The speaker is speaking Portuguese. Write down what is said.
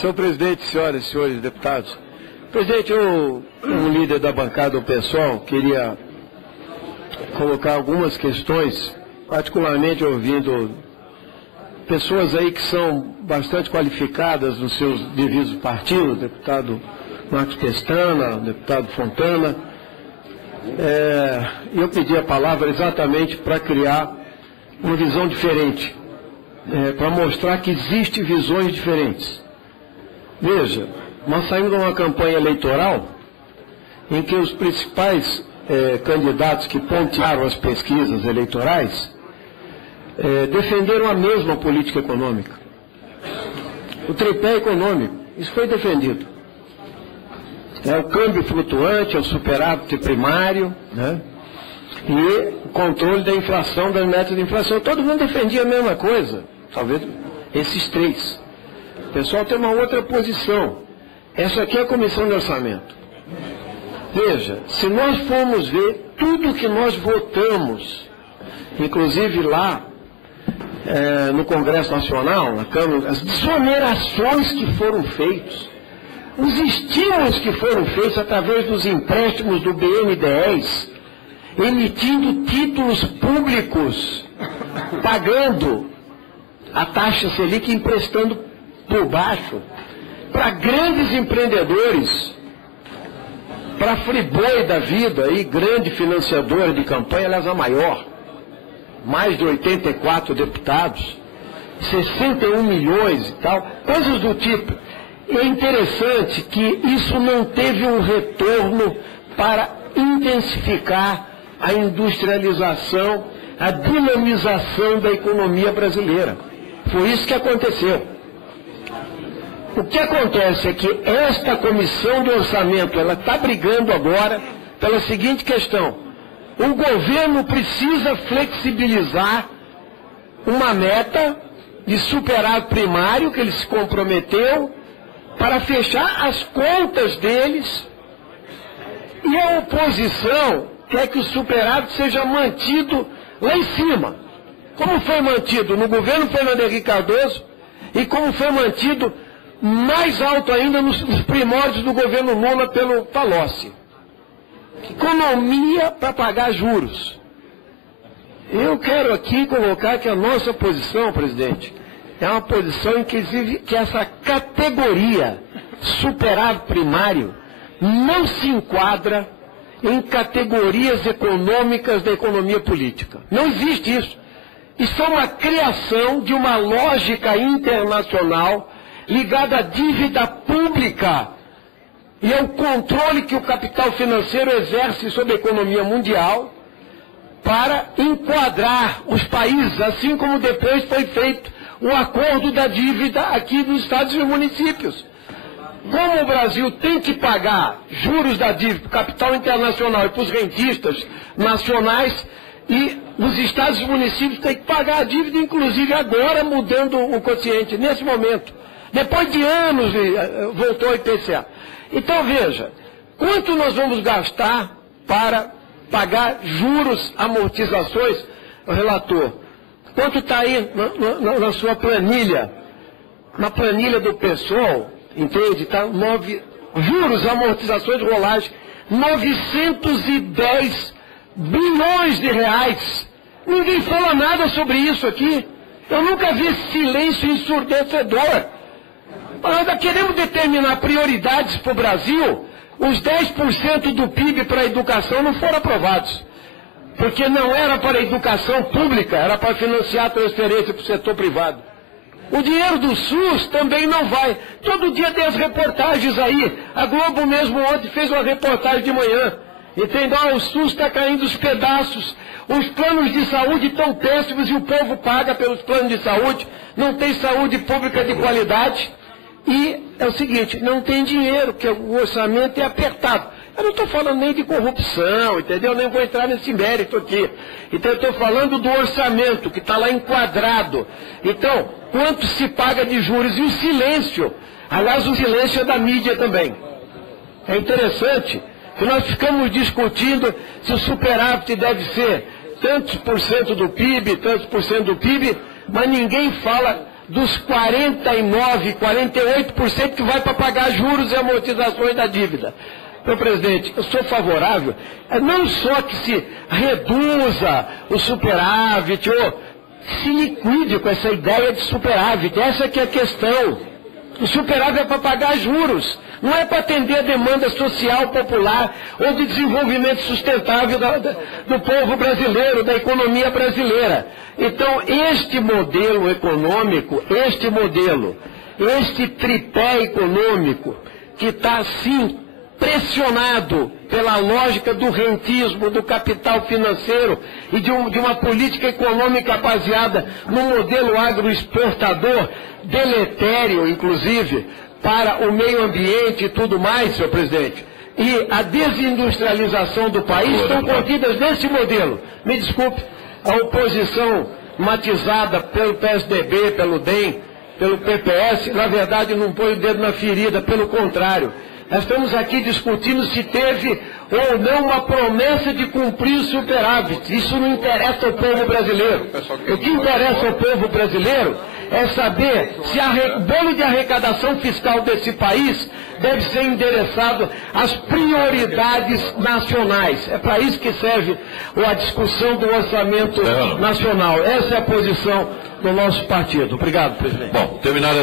Senhor presidente, senhoras e senhores deputados, presidente, eu, como líder da bancada do PSOL, queria colocar algumas questões, particularmente ouvindo pessoas aí que são bastante qualificadas nos seus devidos partidos, deputado Marcos Pestana, deputado Fontana. Eu pedi a palavra exatamente para criar uma visão diferente, para mostrar que existem visões diferentes. Veja, nós saímos de uma campanha eleitoral em que os principais candidatos que pontearam as pesquisas eleitorais defenderam a mesma política econômica. O tripé econômico, isso foi defendido. É o câmbio flutuante, é o superávit primário, né? E o controle da inflação, das metas de inflação. Todo mundo defendia a mesma coisa, talvez esses três. O pessoal tem uma outra posição. Essa aqui é a Comissão de Orçamento. Veja, se nós formos ver tudo que nós votamos, inclusive lá no Congresso Nacional, na Câmara, as desonerações que foram feitas, os estímulos que foram feitos através dos empréstimos do BNDES, emitindo títulos públicos, pagando a taxa Selic, emprestando por baixo, para grandes empreendedores, para a Friboi da vida, aí, grande financiadora de campanha, aliás, a maior, mais de 84 deputados, 61 milhões e tal, coisas do tipo. É interessante que isso não teve um retorno para intensificar a industrialização, a dinamização da economia brasileira. Foi isso que aconteceu. O que acontece é que esta comissão de orçamento, ela está brigando agora pela seguinte questão: o governo precisa flexibilizar uma meta de superávit primário que ele se comprometeu para fechar as contas deles, e a oposição quer que o superávit seja mantido lá em cima, como foi mantido no governo Fernando Henrique Cardoso e como foi mantido mais alto ainda nos primórdios do governo Lula pelo Palocci. Economia para pagar juros. Eu quero aqui colocar que a nossa posição, presidente, é uma posição inclusive que essa categoria superávit primário não se enquadra em categorias econômicas da economia política. Não existe isso. Isso é uma criação de uma lógica internacional ligada à dívida pública e ao controle que o capital financeiro exerce sobre a economia mundial para enquadrar os países, assim como depois foi feito o acordo da dívida aqui dos estados e municípios. Como o Brasil tem que pagar juros da dívida para o capital internacional e para os rentistas nacionais, e os estados e municípios têm que pagar a dívida, inclusive agora mudando o quociente, nesse momento. Depois de anos voltou o IPCA. Então veja, quanto nós vamos gastar para pagar juros, amortizações, relator? Quanto está aí na sua planilha? Na planilha do PSOL, entende? Tá juros, amortizações, rolagem, 910 bilhões de reais. Ninguém fala nada sobre isso aqui. Eu nunca vi silêncio ensurdecedor. Nós queremos determinar prioridades para o Brasil. Os 10% do PIB para a educação não foram aprovados, porque não era para a educação pública, era para financiar a transferência para o setor privado. O dinheiro do SUS também não vai. Todo dia tem as reportagens aí. A Globo mesmo ontem fez uma reportagem de manhã. Entendeu? O SUS está caindo aos pedaços. Os planos de saúde estão péssimos e o povo paga pelos planos de saúde. Não tem saúde pública de qualidade. E é o seguinte, não tem dinheiro, porque o orçamento é apertado. Eu não estou falando nem de corrupção, entendeu? Nem vou entrar nesse mérito aqui. Então eu estou falando do orçamento, que está lá enquadrado. Então, quanto se paga de juros? E o silêncio. Aliás, o silêncio é da mídia também. É interessante que nós ficamos discutindo se o superávit deve ser tantos por cento do PIB, tantos por cento do PIB, mas ninguém fala dos 49%, 48% que vai para pagar juros e amortizações da dívida. Meu presidente, eu sou favorável, não só que se reduza o superávit, ou se liquide com essa ideia de superávit, essa que é a questão. O superávit é para pagar juros, não é para atender a demanda social popular ou de desenvolvimento sustentável do povo brasileiro, da economia brasileira. Então, este modelo econômico, este tripé econômico, que está assim pressionado pela lógica do rentismo, do capital financeiro e de uma política econômica baseada no modelo agroexportador, deletério, inclusive, para o meio ambiente e tudo mais, senhor presidente, e a desindustrialização do país estão contidas nesse modelo. Me desculpe, a oposição matizada pelo PSDB, pelo DEM, pelo PPS, na verdade não põe o dedo na ferida, pelo contrário. Nós estamos aqui discutindo se teve ou não uma promessa de cumprir o superávit. Isso não interessa ao povo brasileiro. O que interessa ao povo brasileiro é saber se o bolo de arrecadação fiscal desse país deve ser endereçado às prioridades nacionais. É para isso que serve a discussão do orçamento nacional. Essa é a posição do nosso partido. Obrigado, presidente. Bom, terminada